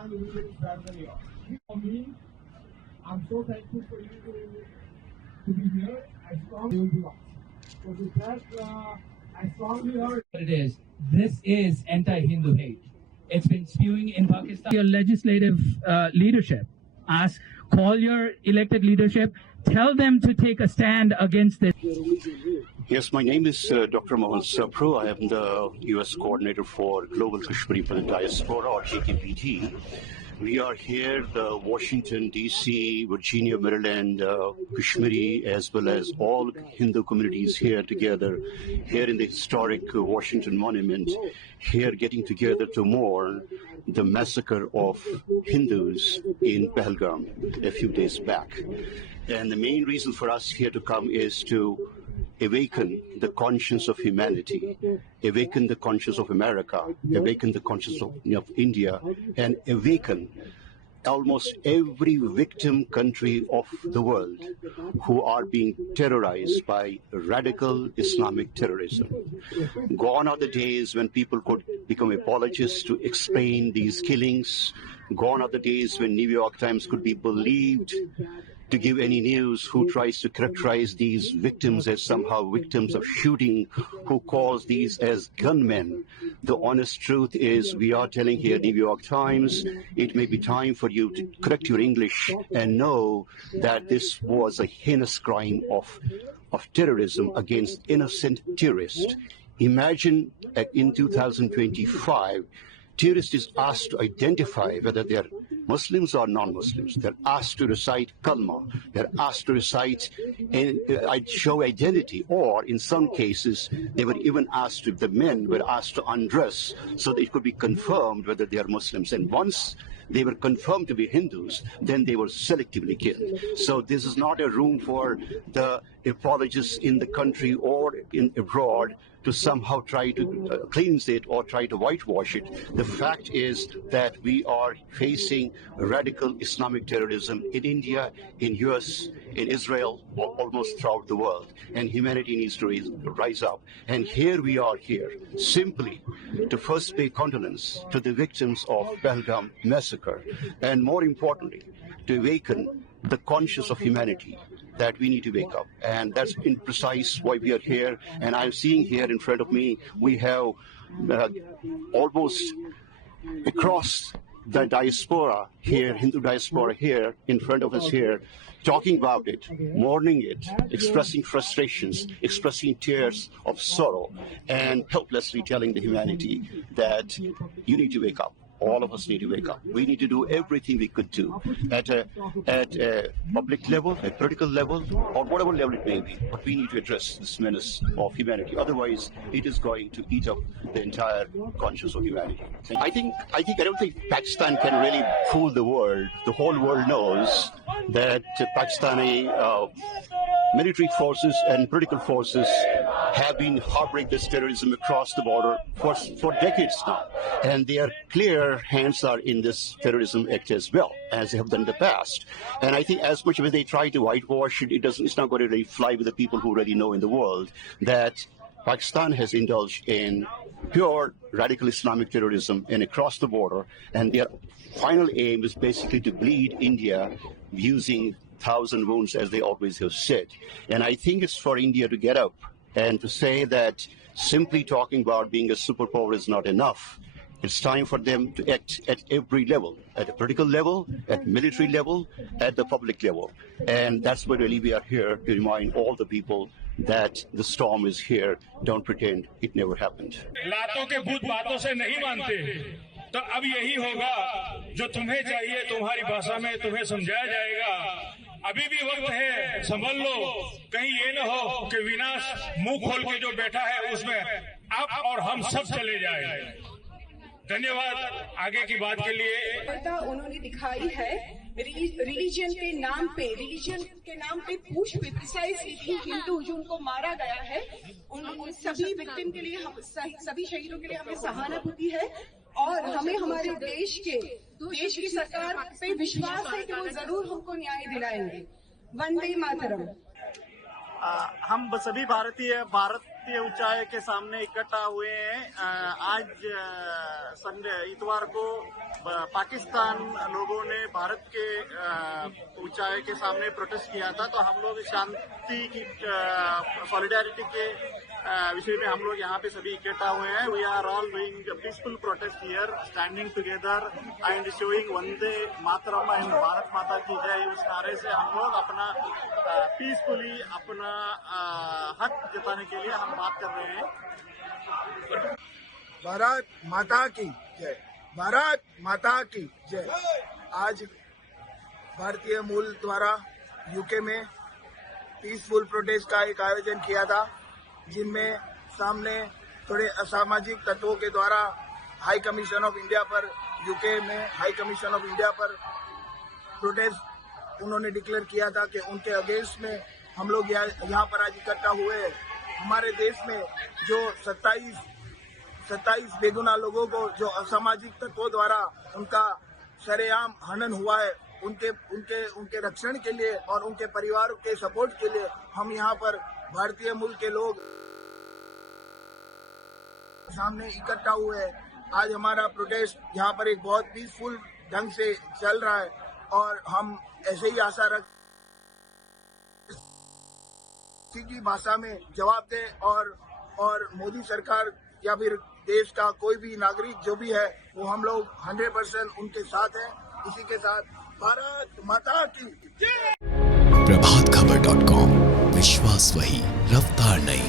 I'm really better than you. For me, I'm so thankful for you to be here. I strongly will be lost. So with that, I strongly urge. It is. This is anti-Hindu hate. It's been spewing in Pakistan. Your legislative leadership, call your elected leadership, tell them to take a stand against this. Yes, my name is Dr. Mohan Sapro. I am the U.S. coordinator for Global Kashmiri Muslim Diaspora, or GKPD. We are here, Washington, D.C., Virginia, Maryland, Kashmiri, as well as all Hindu communities here together, here in the historic Washington Monument, here getting together to mourn the massacre of Hindus in Pahalgam a few days back. And the main reason for us here to come is to awaken the conscience of humanity, awaken the conscience of America, awaken the conscience of India, and awaken almost every victim country of the world who are being terrorized by radical Islamic terrorism. Gone are the days when people could become apologists to explain these killings. Gone are the days when New York Times could be believed to give any news who tries to characterize these victims as somehow victims of shooting, who calls these as gunmen. The honest truth is, we are telling here, New York Times, it may be time for you to correct your English and know that this was a heinous crime of terrorism against innocent terrorists. Imagine in 2025, terrorist is asked to identify whether they are Muslims or non-Muslims. They're asked to recite kalma. They're asked to recite and show identity. Or in some cases, they were even asked to, the men were asked to undress so that it could be confirmed whether they are Muslims. And once they were confirmed to be Hindus, then they were selectively killed. So this is not a room for the apologists in the country or abroad to somehow try to cleanse it or try to whitewash it. The fact is that we are facing radical Islamic terrorism in India, in US, in Israel, almost throughout the world. And humanity needs to rise up. And here we are here, simply to first pay condolence to the victims of Pahalgam massacre. And more importantly, to awaken the conscience of humanity that we need to wake up. And that's in precise why we are here. And I'm seeing here in front of me, we have almost across the diaspora here, Hindu diaspora here, in front of us here, talking about it, mourning it, expressing frustrations, expressing tears of sorrow, and helplessly telling the humanity that you need to wake up. All of us need to wake up. We need to do everything we could do at a public level, a political level, or whatever level it may be. But we need to address this menace of humanity. Otherwise, it is going to eat up the entire conscience of humanity. I don't think Pakistan can really fool the world. The whole world knows that Pakistani military forces and political forces have been harboring this terrorism across the border for decades now. And their clear hands are in this terrorism act as well, as they have done in the past. And I think as much as they try to whitewash it, it's not going to really fly with the people who already know in the world that Pakistan has indulged in pure radical Islamic terrorism and across the border. And their final aim is basically to bleed India using 1,000 wounds, as they always have said. And I think it's for India to get up and to say that simply talking about being a superpower is not enough. It's time for them to act at every level, at a political level, at military level, at the public level. And that's why really we are here to remind all the people that the storm is here. Don't pretend it never happened. लातों के भूत बातों से नहीं मानते, तो अब यही होगा जो तुम्हें चाहिए, तुम्हारी भाषा में तुम्हें समझाया जाएगा। अभी भी वक्त है, संभल लो, कहीं ये न हो कि विनाश मुंह खोल के जो बैठा है उसमें आप और हम सब चले जाए। धन्यवाद आगे की बात के लिए। उन्होंने दिखाई है रिलीजन के नाम पे पुश प्रिसाइजली हिंदू जो उनको मारा गया है, उन सभी विक्टिम के लिए, सभी शहीदों के लिए हमें सहानुभूति है और हमें हमारे देश की सरकार पे विश्वास है कि वो जरूर हमको न्याय दिलाएंगे। वंदे मातरम। हम सभी भारतीय उच्चायोग के सामने इकट्ठा हुए हैं। आज संडे इतवार को पाकिस्तान लोगों ने भारत के ऊंचाई के सामने प्रोटेस्ट किया था, तो हम लोग शांति की सॉलिडारिटी के विषय में हम लोग यहाँ पे सभी इकट्ठा हुए हैं। We are all doing peaceful protest here, standing together and showing Vande Mataram and Bharat Mata की जय। उस नारे से हम लोग अपना पीसफुली अपना हक जताने के लिए हम बात कर रहे हैं। भारत माता की जय, भारत माता की जय। आज भारतीय मूल द्वारा यूके में पीसफुल प्रोटेस्ट का एक आयोजन किया था, जिनमें सामने थोड़े असामाजिक तत्वों के द्वारा हाई कमीशन ऑफ इंडिया पर, यूके में हाई कमीशन ऑफ इंडिया पर प्रोटेस्ट उन्होंने डिक्लेयर किया था कि उनके अगेंस्ट में हम लोग यहाँ पर आज इकट्ठा हुए। हमारे देश में जो 27 बेगुनाह लोगों को जो असामाजिक तत्वों द्वारा उनका सरेआम हनन हुआ है, उनके रक्षण के लिए और उनके परिवार के सपोर्ट के लिए हम यहाँ पर भारतीय मूल के लोग सामने इकट्ठा हुए हैं। आज हमारा प्रोटेस्ट यहाँ पर एक बहुत पीसफुल ढंग से चल रहा है और हम ऐसे ही आशा रख की भाषा में जवाब दे और मोदी सरकार या फिर देश का कोई भी नागरिक जो भी है वो हम लोग 100% उनके साथ हैं। इसी के साथ भारत माता की प्रभातखबर.com, विश्वास वही, रफ्तार नहीं।